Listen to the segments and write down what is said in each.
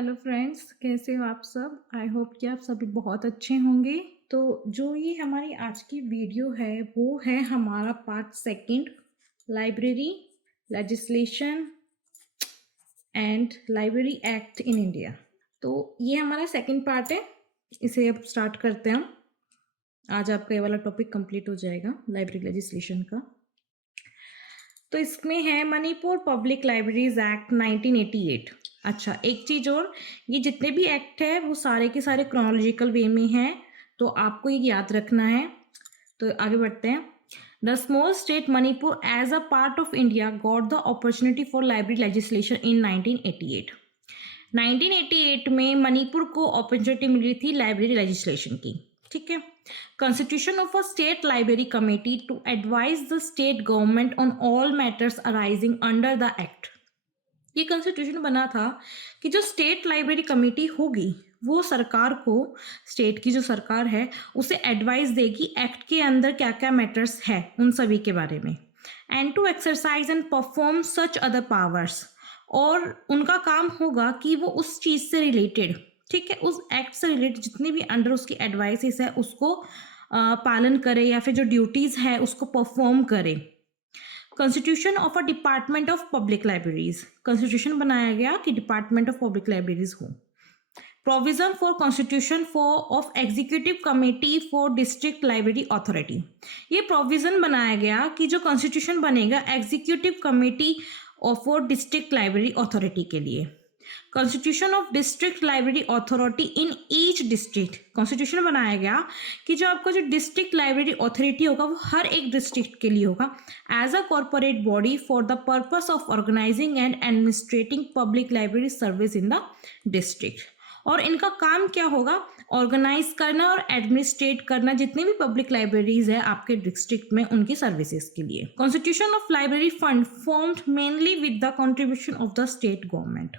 Hello friends, कैसे हो आप सब? आई होप कि आप सभी बहुत अच्छे होंगे। तो जो ये हमारी आज की वीडियो है वो है हमारा part second, library legislation and library act in India. तो ये हमारा सेकंड पार्ट है, इसे अब स्टार्ट करते हैं हम। आज आपका ये वाला टॉपिक कंप्लीट हो जाएगा लाइब्रेरी लेजिस्लेशन का। तो इसमें है मणिपुर पब्लिक लाइब्रेरीज एक्ट 1988। अच्छा, एक चीज और, ये जितने भी एक्ट है वो सारे के सारे क्रोनोलॉजिकल वे में हैं, तो आपको ये याद रखना है। तो आगे बढ़ते हैं। The small state Manipur as a part of India got the opportunity for library legislation in 1988। 1988 में मणिपुर को अपॉर्चुनिटी मिली थी लाइब्रेरी लेजिस्लेशन की। ठीक है। Constitution of a state library committee to advise the state government on all matters arising under the act। ये constitution बना था कि जो स्टेट लाइब्रेरी कमेटी होगी वो सरकार को, स्टेट की जो सरकार है उसे एडवाइस देगी एक्ट के अंदर क्या क्या मैटर्स है उन सभी के बारे में, and to exercise and perform such other powers. और उनका काम होगा कि वो उस चीज से रिलेटेड, ठीक है, उस एक्ट से रिलेटेड जितनी भी अंडर उसकी एडवाइसेस है उसको पालन करे या फिर जो ड्यूटीज है उसको परफॉर्म करे। Constitution of a department of public libraries, constitution बनाया गया कि डिपार्टमेंट ऑफ पब्लिक लाइब्रेरीज हो। Provision for constitution for of executive committee for district library authority, ये प्रोविजन बनाया गया कि जो कॉन्स्टिट्यूशन बनेगा executive committee for district library authority के लिए। Constitution of district library authority in each district, constitution बनाया गया कि जो आपका जो डिस्ट्रिक्ट लाइब्रेरी अथॉरिटी होगा वो हर एक डिस्ट्रिक्ट के लिए होगा as a corporate body for the purpose of organising and administrating public library service in the district. और इनका काम क्या होगा, ऑर्गेनाइज करना और एडमिनिस्ट्रेट करना जितनी भी पब्लिक लाइब्रेरीज है आपके डिस्ट्रिक्ट में उनकी सर्विसेज के लिए। Constitution of library fund formed mainly with the contribution of the state government.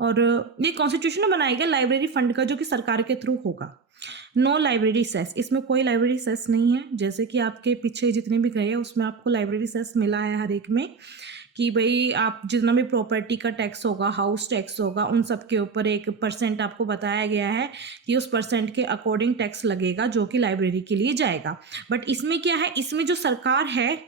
और ये कॉन्स्टिट्यूशन बनाया गया लाइब्रेरी फंड का जो कि सरकार के थ्रू होगा। नो लाइब्रेरी सेस, इसमें कोई लाइब्रेरी सेस नहीं है, जैसे कि आपके पीछे जितने भी गए हैं उसमें आपको लाइब्रेरी सेस मिला है हर एक में, कि भाई आप जितना भी प्रॉपर्टी का टैक्स होगा, हाउस टैक्स होगा, उन सब के ऊपर एक परसेंट आपको बताया गया है कि उस परसेंट के अकॉर्डिंग टैक्स लगेगा जो कि लाइब्रेरी के लिए जाएगा। बट इसमें क्या है, इसमें जो सरकार है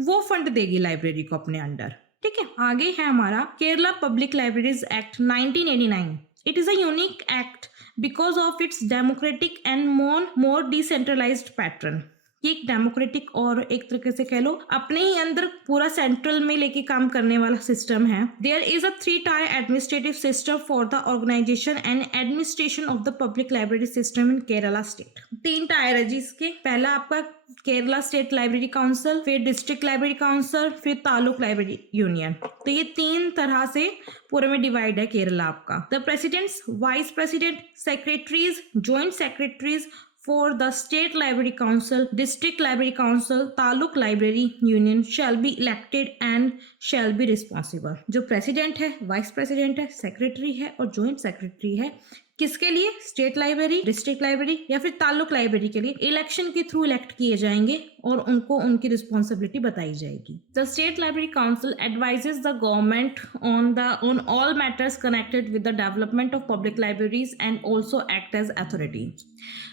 वो फंड देगी लाइब्रेरी को अपने अंडर। ठीक है। आगे है हमारा Kerala public libraries act 1989। It is a unique act because of its democratic and more decentralised pattern. ये एक डेमोक्रेटिक और एक तरीके से कह लो अपने ही अंदर पूरा सेंट्रल में लेके काम करने वाला सिस्टम है। There is a 3 tier administrative system for the organisation and administration of the public library system in Kerala state. 3 tier है जिसके, पहला आपका केरला स्टेट लाइब्रेरी काउंसिल, फिर डिस्ट्रिक्ट लाइब्रेरी काउंसिल, फिर तालुक लाइब्रेरी यूनियन। तो ये 3 तरह से पूरे में डिवाइड है केरला आपका। The presidents, vice president, secretaries, joint secretaries for the state library council, district library council, taluk library union shall be elected and shall be responsible। जो प्रेसिडेंट है, वाइस प्रेसिडेंट है, सेक्रेटरी है और ज्वाइंट सेक्रेटरी है, किसके लिए, state library, district library या फिर तालुक लाइब्रेरी के लिए इलेक्शन के थ्रू इलेक्ट किए जाएंगे और उनको उनकी रिस्पॉन्सिबिलिटी बताई जाएगी। The state library council advises the government on all matters connected with the development of public libraries and also act as authority.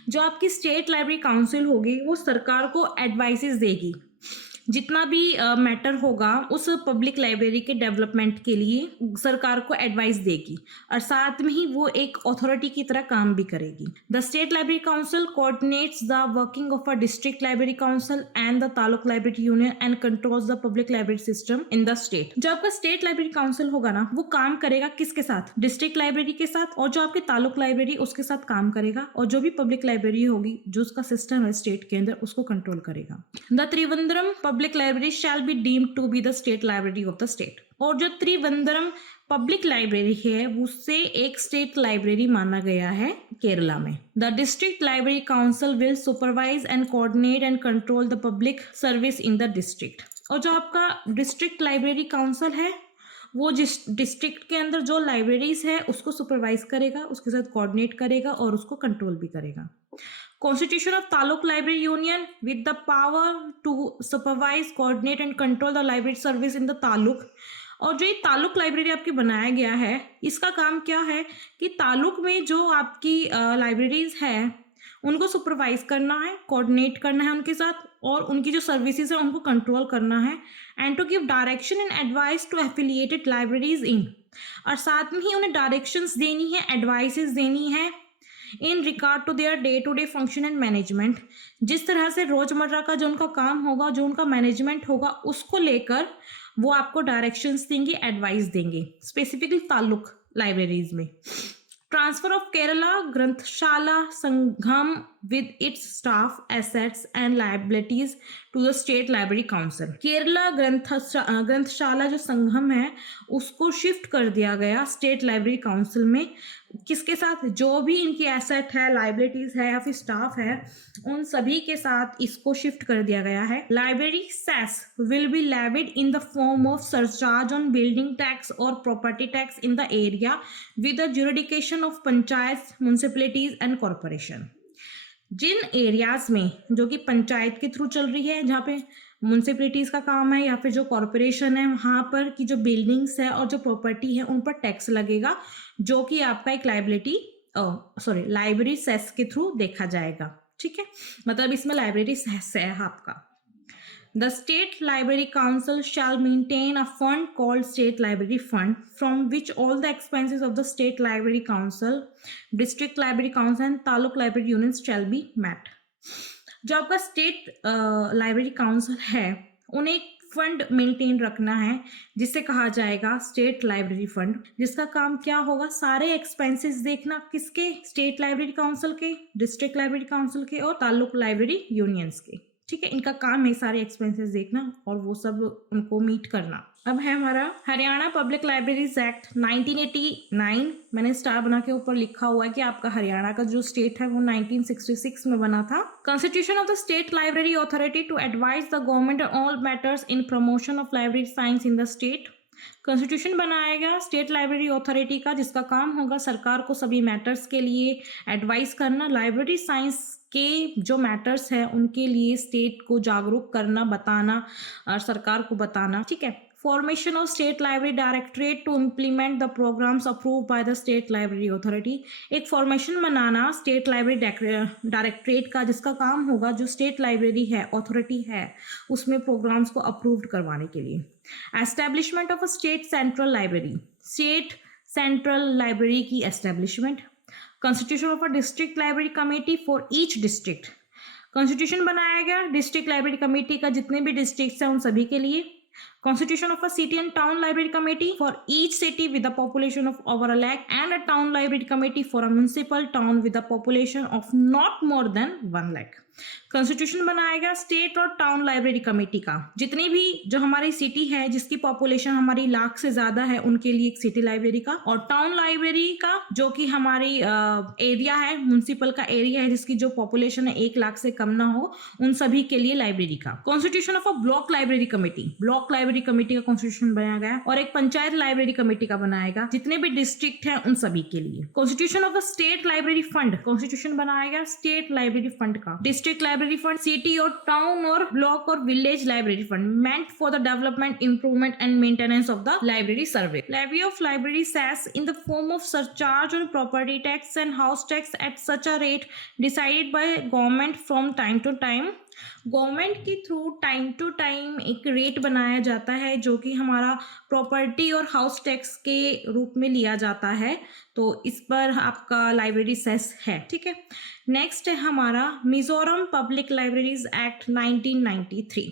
जो आपकी स्टेट लाइब्रेरी काउंसिल होगी वो सरकार को एडवाइसेस देगी, जितना भी मैटर होगा उस पब्लिक लाइब्रेरी के डेवलपमेंट के लिए सरकार को एडवाइस देगी और साथ में ही वो एक अथॉरिटी की तरह काम भी करेगी। The state library council coordinates the working of a district library council and the taluk library union and controls the public library system in the state. जो आपका स्टेट लाइब्रेरी काउंसिल होगा ना वो काम करेगा किसके साथ, डिस्ट्रिक्ट लाइब्रेरी के साथ, और जो आपके तालुक लाइब्रेरी उसके साथ काम करेगा, और जो भी पब्लिक लाइब्रेरी होगी जो उसका सिस्टम है स्टेट के अंदर उसको कंट्रोल करेगा। The Trivandrum public library shall be deemed to be the state library of the state. और जो त्रिवेंद्रम पब्लिक लाइब्रेरी है उससे एक स्टेट लाइब्रेरी माना गया है केरला में। The district library council will supervise and coordinate and control the public service in the district. और जो आपका डिस्ट्रिक्ट लाइब्रेरी काउंसिल है वो जिस डिस्ट्रिक्ट के अंदर जो लाइब्रेरीज है उसको सुपरवाइज करेगा, उसके साथ कोऑर्डिनेट करेगा और उसको कंट्रोल भी करेगा। Constitution of Taluk Library Union with the power to supervise, coordinate and control the library service in the Taluk और जो ये ताल्लुक लाइब्रेरी आपकी बनाया गया है, इसका काम क्या है कि ताल्लुक में जो आपकी लाइब्रेरीज है उनको सुपरवाइज करना है, कोऑर्डिनेट करना है उनके साथ, और उनकी जो सर्विसेज है उनको कंट्रोल करना है, and to give direction and advice to affiliated libraries in, और साथ में ही उन्हें डायरेक्शंस देनी है, एडवाइसेस देनी है in regard to their day to day function and management. जिस तरह से रोजमर्रा का जो उनका काम होगा, जो उनका मैनेजमेंट होगा, उसको लेकर वो आपको डायरेक्शंस देंगे, एडवाइस देंगे, स्पेसिफिकली ताल्लुक लाइब्रेरीज में। Transfer of Kerala Granthashala Sangham with its staff, assets and liabilities to the state library council। Kerala Granthashala जो संगम है उसको शिफ्ट कर दिया गया स्टेट लाइब्रेरी काउंसिल में। किसके साथ? जो भी इनकी एसेट है, लाइबिलिटीज है या फिर स्टाफ है, उन सभी के साथ इसको शिफ्ट कर दिया गया है। Library cess will be levied in the form of surcharge on building tax और property tax in the area with the jurisdiction of panchayat, municipalities and corporation. जिन एरियाज में जो कि पंचायत के थ्रू चल रही है, जहाँ पे म्यूनसिपैलिटीज़ का काम है या फिर जो कॉरपोरेशन है, वहाँ पर की जो बिल्डिंग्स है और जो प्रॉपर्टी है उन पर टैक्स लगेगा, जो कि आपका एक लाइब्रेरी सेस के थ्रू देखा जाएगा। ठीक है, मतलब इसमें लाइब्रेरी सेस है आपका। The State Library Council shall maintain a fund called State Library Fund, from which all the expenses of the State Library Council, District Library Council and Taluk Library Unions shall be met। जो आपका state library council है, उन्हें एक fund maintain रखना है जिसे कहा जाएगा स्टेट लाइब्रेरी फंड, जिसका काम क्या होगा? सारे एक्सपेंसेस देखना, किसके? स्टेट लाइब्रेरी काउंसिल के, डिस्ट्रिक्ट लाइब्रेरी काउंसिल के और तालुक लाइब्रेरी यूनियंस के। ठीक है, इनका काम है सारे एक्सपेंसेस देखना और वो सब उनको मीट करना। अब है हमारा हरियाणा पब्लिक लाइब्रेरीज एक्ट 1989। मैंने स्टार बना के ऊपर लिखा हुआ है कि आपका हरियाणा का जो स्टेट है वो 1966 में बना था। Constitution of the state library authority to advise the government all matters in promotion of library science in the state. Constitution बनाया गया स्टेट लाइब्रेरी अथॉरिटी का, जिसका काम होगा सरकार को सभी मैटर्स के लिए एडवाइस करना, लाइब्रेरी साइंस के जो मैटर्स है उनके लिए स्टेट को जागरूक करना, बताना और सरकार को बताना। ठीक है, formation of state library directorate to implement the programmes approve by the state library authority. एक फॉर्मेशन बनाना स्टेट लाइब्रेरी डायरेक्टरेट का, जिसका काम होगा जो स्टेट लाइब्रेरी है, अथॉरिटी है, उसमें प्रोग्राम्स को अप्रूव करवाने के लिए। Establishment of a state central library, state central library की establishment. Constitution of a district library committee for each district. Constitution बनाया गया डिस्ट्रिक्ट लाइब्रेरी कमेटी का, जितने भी डिस्ट्रिक्ट्स हैं उन सभी के लिए। Constitution of a city and town library committee for each city with a population of over 1 lakh and a town library committee for a municipal town with a population of not more than 1 lakh। Constitution बनाएगा state और town library committee का, जितनी भी जो हमारी city है जिसकी population हमारी लाख से ज्यादा है उनके लिए एक सिटी लाइब्रेरी का, और टाउन लाइब्रेरी का जो कि हमारी एरिया है, म्युनिसिपल का एरिया है जिसकी जो पॉपुलेशन है 1 लाख से कम ना हो, उन सभी के लिए लाइब्रेरी का। Constitution of a block library committee, block library committee का कॉन्स्टिट्यूशन बनाया गया, और एक पंचायत लाइब्रेरी कमेटी का बनाएगा, जितने भी डिस्ट्रिक्ट है उन सभी के लिए। Constitution of a state library fund, constitution बनाएगा स्टेट लाइब्रेरी फंड का। डिस्ट्रिक्ट लाइब्रेरी फंड, सिटी और टाउन और ब्लॉक और village library fund meant for the development, improvement and maintenance of the library service। Levy of library cess in the form of surcharge on property tax and house tax at such a rate decided by government from time to time। Government के through time to time एक rate बनाया जाता है जो कि हमारा property और house tax के रूप में लिया जाता है, तो इस पर आपका लाइब्रेरी सेस है। ठीक है, नेक्स्ट है हमारा मिजोरम पब्लिक लाइब्रेरीज एक्ट 1993।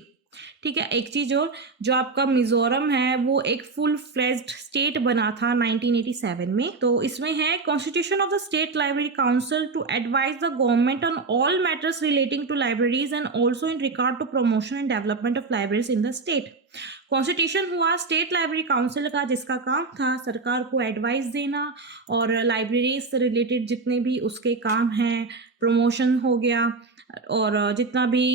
ठीक है, एक चीज और, जो आपका मिजोरम है वो एक फुल फ्लेज्ड स्टेट बना था 1987 में, तो इसमें है constitution of the state library council to advise the government on all matters relating to libraries and also in regard to promotion and development of libraries in the state. Constitution हुआ state library council का, जिसका काम था सरकार को advice देना और library से रिलेटेड जितने भी उसके काम हैं, प्रमोशन हो गया और जितना भी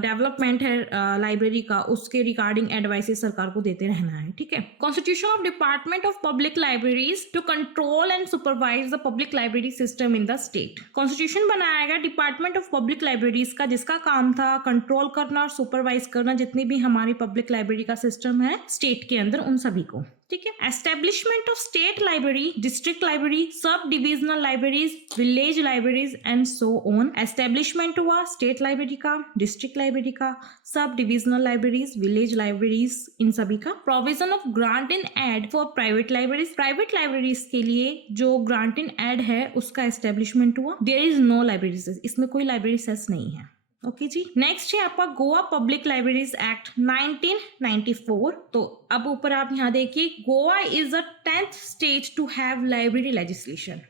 डेवलपमेंट है लाइब्रेरी का, उसके रिगार्डिंग एडवाइसेस सरकार को देते रहना है। ठीक है, constitution of department of public libraries to control and supervise the public library system in the state. Constitution बनाया गया डिपार्टमेंट ऑफ पब्लिक लाइब्रेरीज का, जिसका काम था कंट्रोल करना और सुपरवाइज करना जितनी भी हमारी पब्लिक लाइब्रेरी का सिस्टम है स्टेट के अंदर, उन सभी को। ठीक है। Establishment of state library, district library, sub divisional libraries, village libraries and so on. Establishment हुआ स्टेट लाइब्रेरी का, डिस्ट्रिक्ट लाइब्रेरी का, sub divisional libraries, village libraries, इन सभी का। Provision of grant in aid for private libraries, private libraries के लिए जो grant in add है उसका एस्टेब्लिशमेंट हुआ। There is no library cess, इसमें कोई लाइब्रेरी सेस नहीं है। ओके जी। नेक्स्ट है आपका गोवा पब्लिक लाइब्रेरीज एक्ट 1994। तो अब ऊपर आप यहाँ देखिए, Goa is the 10th state to have library legislation.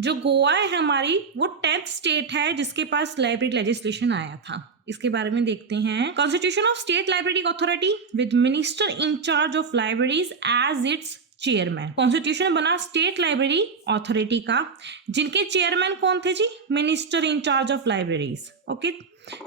जो गोवा है हमारी, वो 10th स्टेट है जिसके पास लाइब्रेरी लेजिस्लेशन आया था। इसके बारे में देखते हैं। Constitution of state library authority with minister in charge of libraries as its chairman. Constitution बना स्टेट लाइब्रेरी अथॉरिटी का, जिनके चेयरमैन कौन थे जी? Minister in charge of libraries. Okay.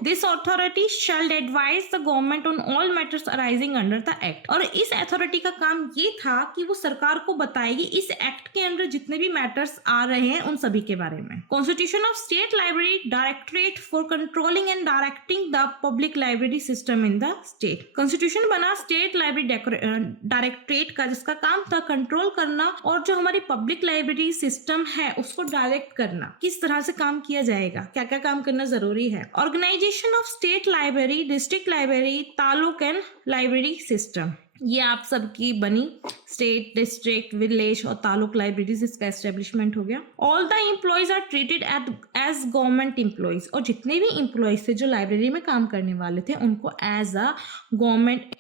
This authority shall advise the government on all matters arising under the act. और इस authority का काम ये था कि वो सरकार को बताएगी इस एक्ट के अंदर जितने भी मैटर्स आ रहे हैं उन सभी के बारे में। Constitution of state library directorate for controlling and directing the public library system in the state. Constitution बना स्टेट लाइब्रेरी डायरेक्टरेट का, जिसका काम था कंट्रोल करना और जो हमारी पब्लिक लाइब्रेरी सिस्टम है उसको डायरेक्ट करना, किस तरह से काम किया जाएगा, क्या क्या काम करना जरूरी है। Organisation of state library, district library, taluk and library system, ये आप सबकी बनी। स्टेट, डिस्ट्रिक्ट, विलेज और तालुक लाइब्रेरीज, इसका एस्टेब्लिशमेंट हो गया। All the employees are treated as government employees. और जितने भी एम्प्लॉयज थे जो लाइब्रेरी में काम करने वाले थे उनको as a government.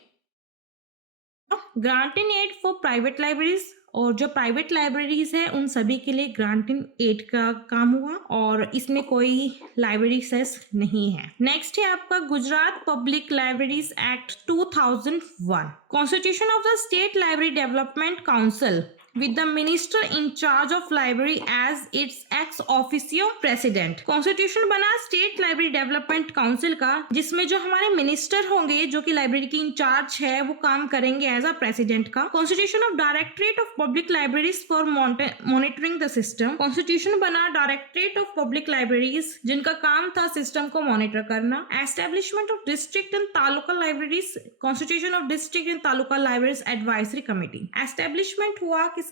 Grant in aid for private libraries, और जो प्राइवेट लाइब्रेरीज है उन सभी के लिए ग्रांट इन एड का काम हुआ और इसमें कोई लाइब्रेरी सेस नहीं है। नेक्स्ट है आपका Gujarat public libraries act 2001। Constitution of the state library development council with the minister in charge of library as its ex officio president। Constitution बना स्टेट लाइब्रेरी डेवलपमेंट काउंसिल का, जिसमें जो हमारे मिनिस्टर होंगे जो कि लाइब्रेरी की इंचार्ज है वो काम करेंगे एज अ प्रेसिडेंट का। Constitution of directorate of public libraries for monitoring the system. Constitution बना डायरेक्टरेट ऑफ पब्लिक लाइब्रेरीज, जिनका काम था सिस्टम को मॉनिटर करना। Establishment of district and taluka libraries, constitution of district and taluka libraries advisory committee. Establishment हुआ किसका?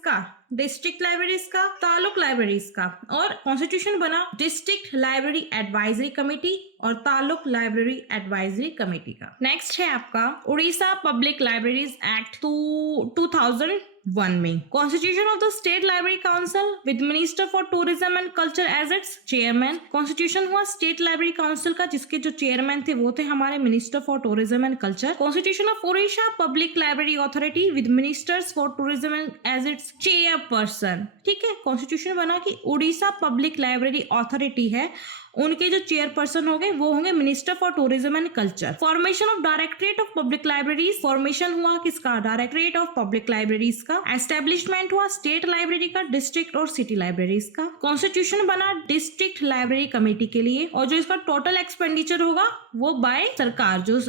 District libraries का, taluk libraries का। और कॉन्स्टिट्यूशन बना डिस्ट्रिक्ट लाइब्रेरी एडवाइजरी कमेटी और तालुक लाइब्रेरी एडवाइजरी कमेटी का। नेक्स्ट है आपका उड़ीसा पब्लिक लाइब्रेरीज एक्ट 2001 में। Constitution of the state library council with minister for tourism and culture as its chairman. Constitution हुआ स्टेट लाइब्रेरी काउंसिल का, जिसके जो चेयरमैन थे वो थे हमारे minister for tourism and culture. Constitution of Odisha public library authority with ministers for tourism as its chairperson. ठीक है। कॉन्स्टिट्यूशन बना कि उड़ीसा पब्लिक लाइब्रेरी अथॉरिटी है, उनके जो चेयरपर्सन होंगे वो होंगे minister for tourism and culture. Formation of directorate of public libraries, formation हुआ किसका? डायरेक्टरेट ऑफ पब्लिक लाइब्रेरीज का। एस्टेब्लिशमेंट हुआ स्टेट लाइब्रेरी का, डिस्ट्रिक्ट और सिटी लाइब्रेरीज का। कॉन्स्टिट्यूशन बना डिस्ट्रिक्ट लाइब्रेरी कमेटी के लिए, और जो इसका टोटल एक्सपेंडिचर होगा वो बाय सरकार, जो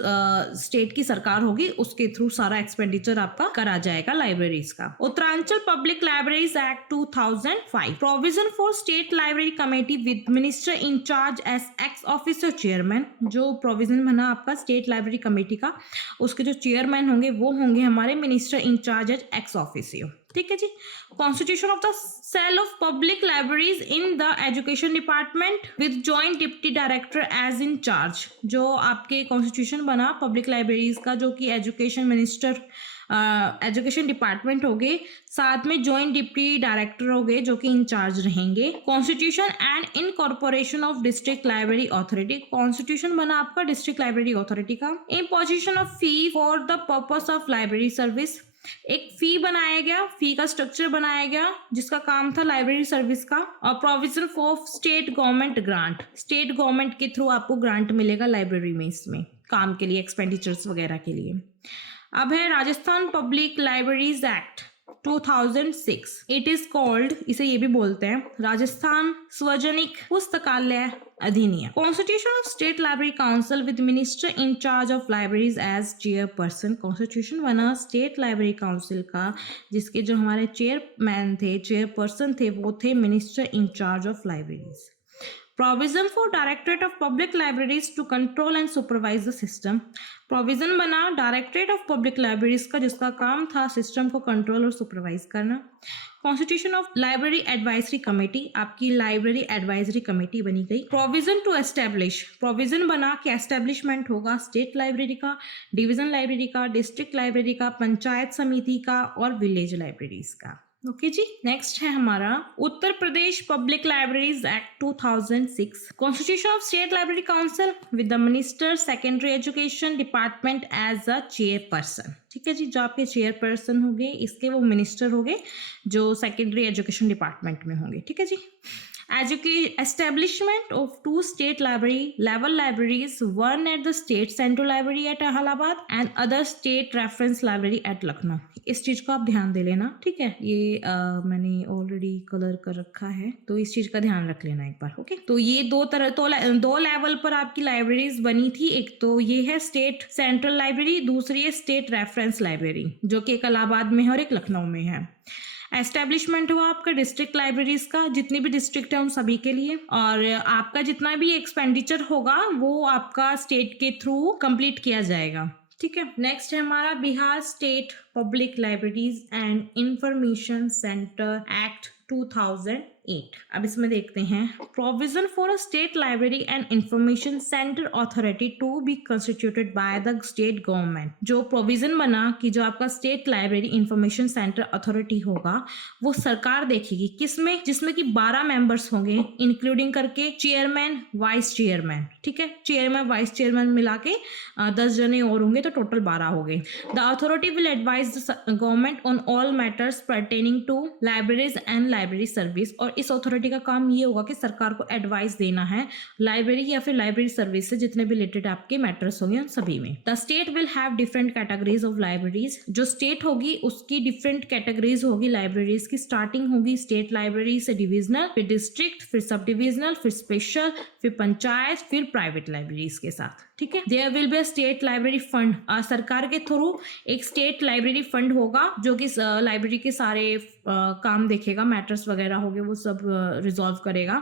स्टेट की सरकार होगी उसके थ्रू सारा एक्सपेंडिचर आपका करा जाएगा लाइब्रेरीज का। Uttaranchal public libraries act 2005। Provision for state library committee with minister in charge as ex officer chairman. जो प्रोविजन बना आपका स्टेट लाइब्रेरी कमेटी का, उसके जो चेयरमैन होंगे वो होंगे हमारे minister in charge as ex officio. ठीक है जी। Constitution of the cell of public libraries in the education department with joint deputy director as in charge. जो आपके कॉन्स्टिट्यूशन बना पब्लिक लाइब्रेरीज का, जो कि एजुकेशन मिनिस्टर एजुकेशन डिपार्टमेंट हो गए, साथ में जॉइंट डिप्टी डायरेक्टर हो गए जो कि इंचार्ज रहेंगे। Constitution and incorporation of district library authority. Constitution बना आपका डिस्ट्रिक्ट लाइब्रेरी अथॉरिटी का। Imposition of fee for the purpose of library service. एक फी बनाया गया, फी का स्ट्रक्चर बनाया गया जिसका काम था लाइब्रेरी सर्विस का। और provision for state government grant, state government के थ्रू आपको ग्रांट मिलेगा लाइब्रेरी में, इसमें काम के लिए, एक्सपेंडिचर्स वगैरह के लिए। अब है Rajasthan public libraries act 2006। It is called, इसे ये भी बोलते हैं राजस्थान सार्वजनिक पुस्तकालय अधिनियम। Constitution of state library council with minister in charge of libraries as chairperson. Constitution बना स्टेट लाइब्रेरी काउंसिल का, जिसके जो हमारे चेयरमैन थे, चेयरपर्सन थे, वो थे minister in charge of libraries. Provision for directorate of public libraries to control and supervise the system. Provision बना डायरेक्टरेट ऑफ पब्लिक लाइब्रेरीज का, जिसका काम था सिस्टम को कंट्रोल और सुपरवाइज करना। Constitution of library advisory committee, आपकी लाइब्रेरी एडवाइजरी कमेटी बनी गई। प्रोविजन टू एस्टेब्लिश, प्रोविजन बना कि एस्टेब्लिशमेंट होगा स्टेट लाइब्रेरी का, डिवीजन लाइब्रेरी का, डिस्ट्रिक्ट लाइब्रेरी का, पंचायत समिति का और विलेज लाइब्रेरीज का। ओके जी। नेक्स्ट है हमारा Uttar Pradesh public libraries act 2006। Constitution of state library council with the minister secondary education department as a chairperson. ठीक है जी, जो आपके चेयरपर्सन होंगे इसके वो मिनिस्टर होंगे जो सेकेंडरी एजुकेशन डिपार्टमेंट में होंगे। ठीक है जी। Establishment of 2 state library level libraries, one at the state central library at Allahabad and other state reference library at Lucknow। इस चीज को आप ध्यान दे लेना। ठीक है, ये मैंने ऑलरेडी कलर कर रखा है, तो इस चीज का ध्यान रख लेना एक बार। ओके, तो ये दो लेवल पर आपकी लाइब्रेरीज बनी थी। एक तो ये है स्टेट सेंट्रल लाइब्रेरी, दूसरी है स्टेट रेफरेंस लाइब्रेरी जो कि एक इलाहाबाद में है और एक लखनऊ में है। एस्टेब्लिशमेंट हुआ आपका डिस्ट्रिक्ट लाइब्रेरीज का, जितनी भी डिस्ट्रिक्ट है उन सभी के लिए, और आपका जितना भी एक्सपेंडिचर होगा वो आपका स्टेट के थ्रू कंप्लीट किया जाएगा। ठीक है। नेक्स्ट है हमारा Bihar state public libraries and information centre act 2008। अब इसमें देखते हैं provision for a state library and information centre authority to be constituted by the state government. जो प्रोविजन बना कि जो आपका state library information centre authority होगा वो सरकार देखेगी, किसमें, जिसमें कि 12 मेंबर्स होंगे इंक्लूडिंग करके चेयरमैन वाइस चेयरमैन। ठीक है, चेयरमैन वाइस चेयरमैन मिला के 10 जने और होंगे तो टोटल 12 हो गए। The authority will advise the government on all matters pertaining to libraries and library service. और इस अथॉरिटी का काम ये होगा कि सरकार को एडवाइस देना है लाइब्रेरी या फिर लाइब्रेरी सर्विस से जितने भी रिलेटेड आपके मैटर्स होंगे उन सभी में। The state will have different categories of libraries. जो स्टेट होगी उसकी डिफरेंट कैटेगरीज होगी लाइब्रेरीज की। स्टार्टिंग होगी स्टेट लाइब्रेरी से डिविजनल, फिर डिस्ट्रिक्ट, फिर सब डिविजनल, फिर स्पेशल, फिर पंचायत, फिर प्राइवेट लाइब्रेरीज के साथ। ठीक है। There will be a state library fund. सरकार के थ्रू एक स्टेट लाइब्रेरी फंड होगा जो कि लाइब्रेरी के सारे काम देखेगा, मैटर्स वगैरह हो गए वो सब रिजॉल्व करेगा।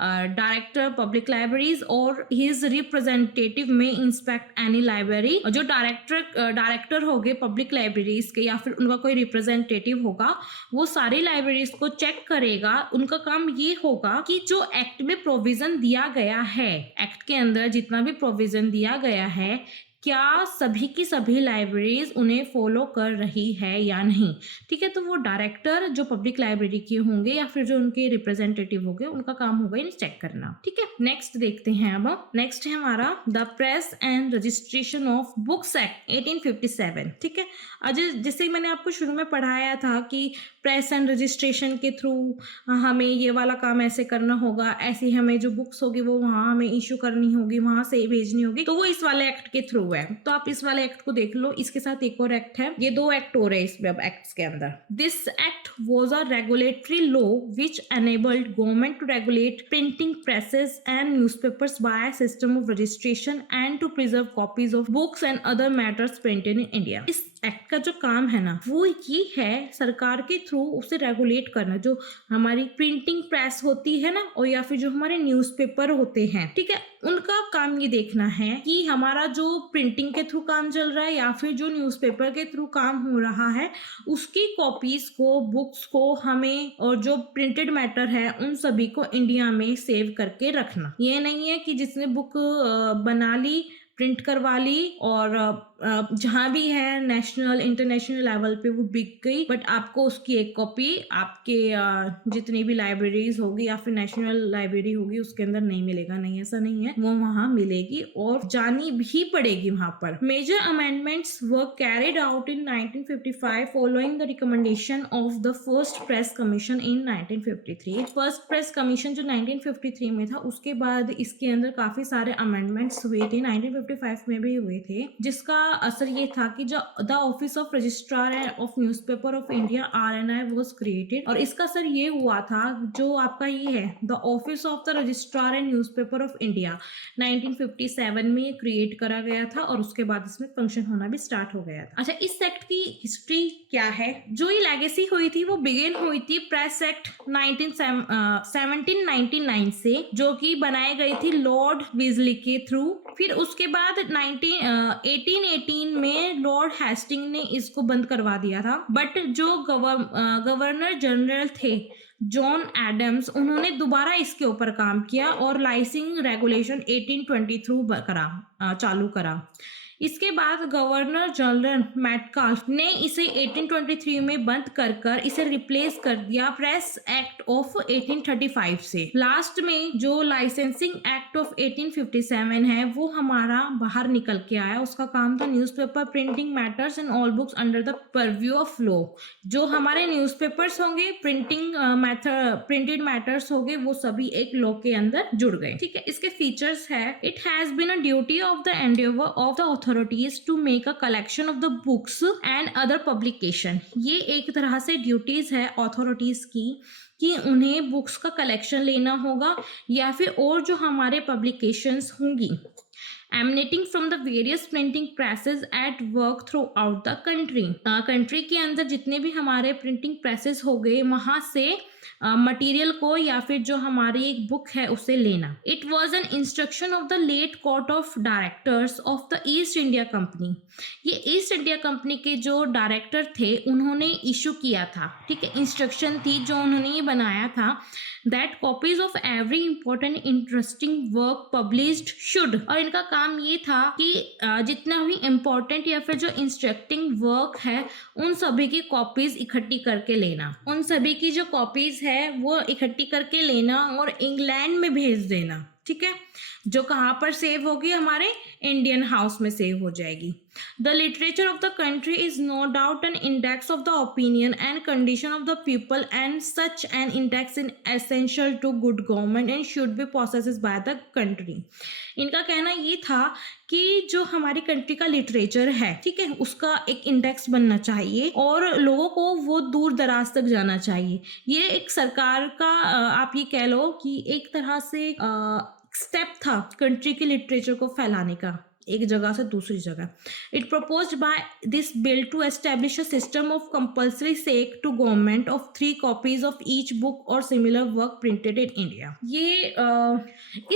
डायरेक्टर पब्लिक लाइब्रेरीज और हिज रिप्रेजेंटेटिव में इंस्पेक्ट एनी लाइब्रेरी। जो डायरेक्टर हो गए पब्लिक लाइब्रेरीज के या फिर उनका कोई रिप्रेजेंटेटिव होगा वो सारी लाइब्रेरीज को चेक करेगा। उनका काम ये होगा कि जो एक्ट में प्रोविजन दिया गया है, एक्ट के अंदर जितना भी प्रोविजन दिया गया है, क्या सभी की सभी लाइब्रेरीज उन्हें फॉलो कर रही है या नहीं। ठीक है, तो वो डायरेक्टर जो पब्लिक लाइब्रेरी के होंगे या फिर जो उनके रिप्रेजेंटेटिव होंगे उनका काम होगा इन्हें चेक करना। ठीक है। नेक्स्ट देखते हैं। अब नेक्स्ट है हमारा the press and registration of books act 1857। ठीक है, जैसे मैंने आपको शुरू में पढ़ाया था कि प्रेस एंड रजिस्ट्रेशन के थ्रू हमें ये वाला काम ऐसे करना होगा, ऐसी हमें जो बुक्स होगी वो वहाँ हमें इशू करनी होगी, वहाँ से भेजनी होगी, तो वो इस वाले एक्ट के थ्रू है। तो आप इस वाले एक्ट को देख लो। इसके साथ एक और एक्ट है, ये 2 एक्ट हो रहे हैं इसमें अब एक्ट्स के अंदर। This act was a regulatory law which enabled government to regulate printing presses and newspapers by system of registration and to preserve copies of books and other matters printed in India. इस act का जो काम है ना वो ये है सरकार के थ्रू उसे रेगुलेट करना। जो हमारी प्रिंटिंग प्रेस होती है ना और या फिर जो हमारे न्यूज़पेपर होते हैं, ठीक है, उनका काम ये देखना है कि हमारा जो प्रिंटिंग के थ्रू काम चल रहा है या फिर जो न्यूज़पेपर के थ्रू काम हो रहा है उसकी कॉपीज को, बुक्स को हमें और जो प्रिंटेड मैटर है उन सभी को इंडिया में सेव करके रखना। ये नहीं है कि जिसने बुक बना ली, प्रिंट करवा ली और जहाँ भी है नेशनल इंटरनेशनल लेवल पे वो बिक गई, बट आपको उसकी एक कॉपी आपके जितनी भी लाइब्रेरीज होगी या फिर नेशनल लाइब्रेरी होगी उसके अंदर नहीं मिलेगा। नहीं, ऐसा नहीं है, वो वहाँ मिलेगी और जानी भी पड़ेगी वहाँ पर। Major amendments were carried out in 1955 following the recommendation of the first press commission in 1953। First press commission जो 1953 में था उसके बाद इसके अंदर काफी सारे अमेंडमेंट्स हुए थे, 1955 में भी हुए थे, जिसका असर ये था कि जो the office of registrar of newspaper of India RNI was created, और इसका असर ये हुआ था, जो आपका ये है the office of the registrar and newspaper of India 1957 में ये क्रिएट करा गया था, और उसके बाद इसमें फंक्शन होना भी स्टार्ट हो गया था। अच्छा, इस एक्ट की हिस्ट्री क्या है? जो ये लेगेसी हुई थी वो बिगिन हुई थी प्रेस एक्ट 1799 से, जो कि बनाई गई थी लॉर्ड विजली के थ्रू। फिर उसके बाद 1818 में लॉर्ड हेस्टिंग ने इसको बंद करवा दिया था, बट जो गवर्नर जनरल थे जॉन एडम्स, उन्होंने दोबारा इसके ऊपर काम किया और लाइसेंसिंग रेगुलेशन 1820 थ्रू चालू करा। इसके बाद गवर्नर जनरल मैटकाल्फ ने इसे 1823 में बंद कर इसे रिप्लेस कर दिया प्रेस एक्ट ऑफ 1835 से। लास्ट में जो लाइसेंसिंग एक्ट ऑफ 1857 है वो हमारा बाहर निकल के आया। उसका काम था newspaper printing matters and all books under the purview of law. जो हमारे न्यूज़पेपर्स होंगे, प्रिंटेड मैटर्स होंगे, वो सभी एक लॉ के अंदर जुड़ गए। ठीक है, इसके फीचर्स है, it has been a duty of the endeavour of the authorities to make a collection of the books and other publication। ये एक तरह से ड्यूटीज है अथॉरिटीज की कि उन्हें बुक्स का कलेक्शन लेना होगा या फिर और जो हमारे पब्लिकेशंस होंगी emanating from the various printing presses at work throughout the country। Country के अंदर जितने भी हमारे प्रिंटिंग प्रेसेस हो गए, वहां से मटेरियल को या फिर जो हमारी एक बुक है उसे लेना। It was an instruction of the late court of directors of the East India Company. ये ईस्ट इंडिया कंपनी के जो डायरेक्टर थे उन्होंने इशू किया था। ठीक है, इंस्ट्रक्शन थी जो उन्होंने ये बनाया था that copies of every important interesting work published should. और इनका काम ये था कि जितना भी इम्पोर्टेंट या फिर जो इंस्ट्रक्टिंग वर्क है उन सभी की कॉपीज इकट्ठी करके लेना। उन सभी की जो कॉपीज है वो इकट्ठी करके लेना और इंग्लैंड में भेज देना। ठीक है, जो कहाँ पर सेव होगी? हमारे इंडियन हाउस में सेव हो जाएगी। The literature of the country is no doubt an index of the opinion and condition of the people and such an index in essential to good government and should be processed by the country. इनका कहना ये था कि जो हमारी country का literature है, ठीक है, उसका एक इंडेक्स बनना चाहिए और लोगों को वो दूर दराज तक जाना चाहिए। ये एक सरकार का आप ये कह लो कि एक तरह से स्टेप था कंट्री के लिटरेचर को फैलाने का एक जगह से दूसरी जगह। It proposed by this bill to establish a system of compulsory sec to government of 3 copies of each book और similar work printed in India. ये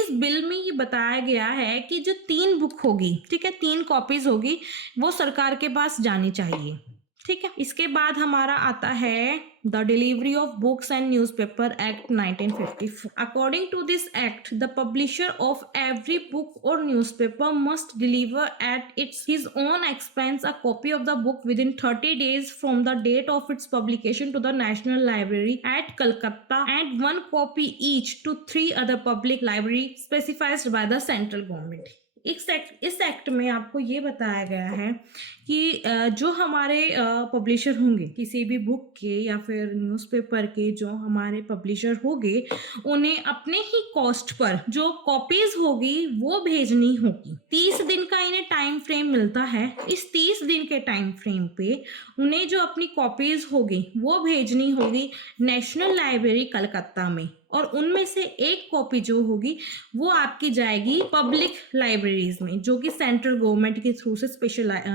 इस बिल में ये बताया गया है कि जो 3 बुक होगी, ठीक है, 3 कॉपीज होगी, वो सरकार के पास जानी चाहिए। ठीक है, इसके बाद हमारा आता है the delivery of books and newspaper act 1954। According to this act the publisher of every book और newspaper must deliver at its his own expense a copy of the book within 30 days from the date of its publication to the national library at Calcutta and 1 copy each to 3 other public library specified by the central government। इस act में आपको ये बताया गया है कि जो हमारे पब्लिशर होंगे किसी भी बुक के या फिर न्यूज़पेपर के, जो हमारे पब्लिशर होंगे, उन्हें अपने ही कॉस्ट पर जो कॉपीज होगी वो भेजनी होगी। 30 दिन का इन्हें टाइम फ्रेम मिलता है। इस 30 दिन के टाइम फ्रेम पे उन्हें जो अपनी कॉपीज होगी वो भेजनी होगी नेशनल लाइब्रेरी कलकत्ता में, और उनमें से एक कॉपी जो होगी वो आपकी जाएगी पब्लिक लाइब्रेरीज में, जो कि सेंट्रल गवर्नमेंट के थ्रू से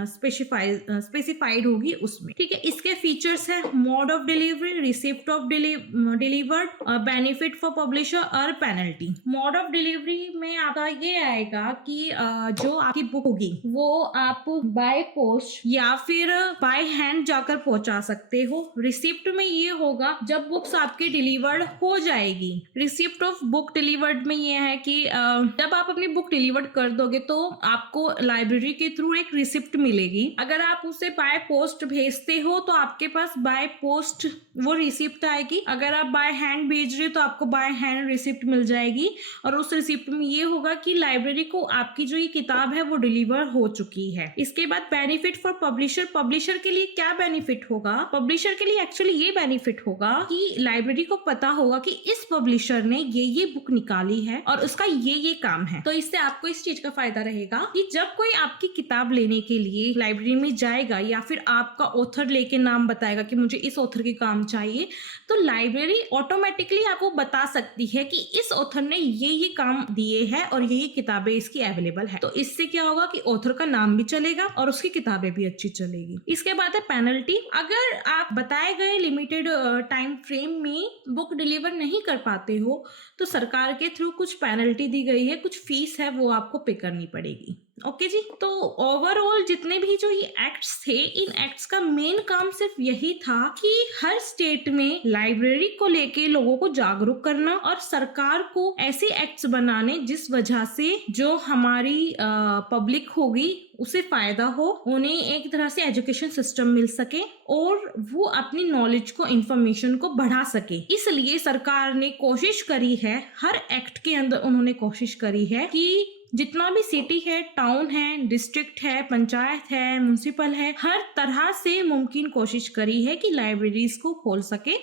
स्पेसिफाइड होगी उसमें। ठीक है, इसके फीचर्स है mode of delivery, receipt of delivered, benefit for publisher और पेनल्टी। मोड ऑफ डिलीवरी में आपका ये आएगा कि जो आपकी बुक होगी वो आप बाय पोस्ट या फिर बाय हैंड जाकर पहुंचा सकते हो। रिसिप्ट में ये होगा जब बुक्स आपकी डिलीवर्ड हो जाएगी। रिसिप्ट ऑफ बुक डिलीवर्ड में ये है कि जब आप अपनी बुक डिलीवर्ड कर दोगे तो आपको लाइब्रेरी के थ्रू एक रिसिप्ट मिलेगी अगर आप उसे बाय पोस्ट भेजते हो तो आपके पास बाय पोस्ट वो रिसिप्ट आएगी, अगर आप बाय हैंड भेज रहे हो तो आपको बाय हैंड रिसिप्ट मिल जाएगी। और उस रिसिप्ट में ये होगा कि लाइब्रेरी को आपकी जो ये किताब है वो डिलीवर हो चुकी है। इसके बाद बेनिफिट फॉर पब्लिशर, पब्लिशर के लिए क्या बेनिफिट होगा? पब्लिशर के लिए एक्चुअली ये बेनिफिट होगा कि लाइब्रेरी को पता होगा कि इस पब्लिशर ने ये बुक निकाली है और उसका ये काम है। तो इससे आपको इस चीज का फायदा रहेगा कि जब कोई आपकी किताब लेने के लिए लाइब्रेरी में जाएगा या फिर आपका ऑथर लेके नाम बताएगा कि मुझे इस ऑथर के काम चाहिए, तो लाइब्रेरी ऑटोमेटिकली आपको बता सकती है कि इस ऑथर ने ये काम दिए हैं और ये किताबें इसकी अवेलेबल है। तो इससे क्या होगा कि ऑथर का नाम भी चलेगा और उसकी किताबें भी अच्छी चलेगी। इसके बाद है पेनल्टी। अगर आप बताए गए लिमिटेड टाइम फ्रेम में बुक डिलीवर नहीं कर पाते हो तो सरकार के थ्रू कुछ पेनल्टी दी गई है, कुछ फीस है वो आपको पे करनी पड़ेगी। ओके जी। तो ओवरऑल जितने भी जो ये एक्ट्स थे, इन एक्ट्स का मेन काम सिर्फ यही था कि हर स्टेट में लाइब्रेरी को लेके लोगों को जागरूक करना और सरकार को ऐसे एक्ट्स बनाने जिस वजह से जो हमारी पब्लिक होगी उसे फायदा हो, उन्हें एक तरह से एजुकेशन सिस्टम मिल सके और वो अपनी नॉलेज को, इंफॉर्मेशन को बढ़ा सके। इसलिए सरकार ने कोशिश करी है, हर एक्ट के अंदर उन्होंने कोशिश करी है कि जितना भी सिटी है, टाउन है, डिस्ट्रिक्ट है, पंचायत है, म्युनिसिपल है, हर तरह से मुमकिन कोशिश करी है कि लाइब्रेरीज को खोल सके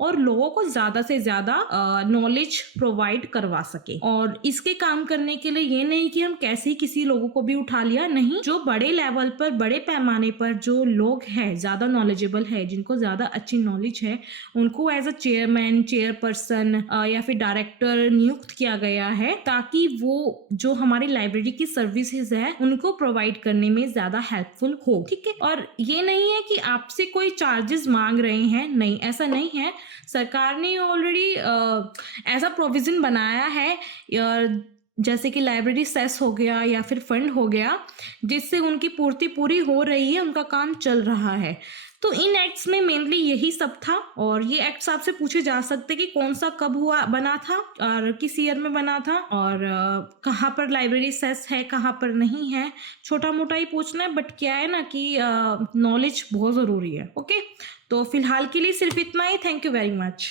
और लोगों को ज्यादा से ज्यादा नॉलेज प्रोवाइड करवा सके। और इसके काम करने के लिए ये नहीं कि हम कैसे किसी लोगों को भी उठा लिया, नहीं, जो बड़े लेवल पर, बड़े पैमाने पर जो लोग हैं, ज्यादा नॉलेजेबल है, जिनको ज्यादा अच्छी नॉलेज है, उनको एज अ चेयरमैन, चेयरपर्सन या फिर डायरेक्टर नियुक्त किया गया है ताकि वो जो हमारी लाइब्रेरी की सर्विसेज है उनको प्रोवाइड करने में ज्यादा हेल्पफुल हो। ठीक है। और ये नहीं है कि आपसे कोई चार्जेस मांग रहे हैं, नहीं, ऐसा नहीं है। सरकार ने ऑलरेडी ऐसा प्रोविजन बनाया है, जैसे कि लाइब्रेरी सेस हो गया या फिर फंड हो गया, जिससे उनकी पूर्ति पूरी हो रही है, उनका काम चल रहा है। तो इन एक्ट्स में मेनली यही सब था। और ये एक्ट्स आपसे पूछे जा सकते कि कौन सा कब हुआ, बना था और किस ईयर में बना था और कहाँ पर लाइब्रेरी सेस है, कहाँ पर नहीं है, छोटा मोटा ही पूछना है। बट क्या है ना कि नॉलेज बहुत ज़रूरी है। ओके, तो फिलहाल के लिए सिर्फ इतना ही। Thank you very much.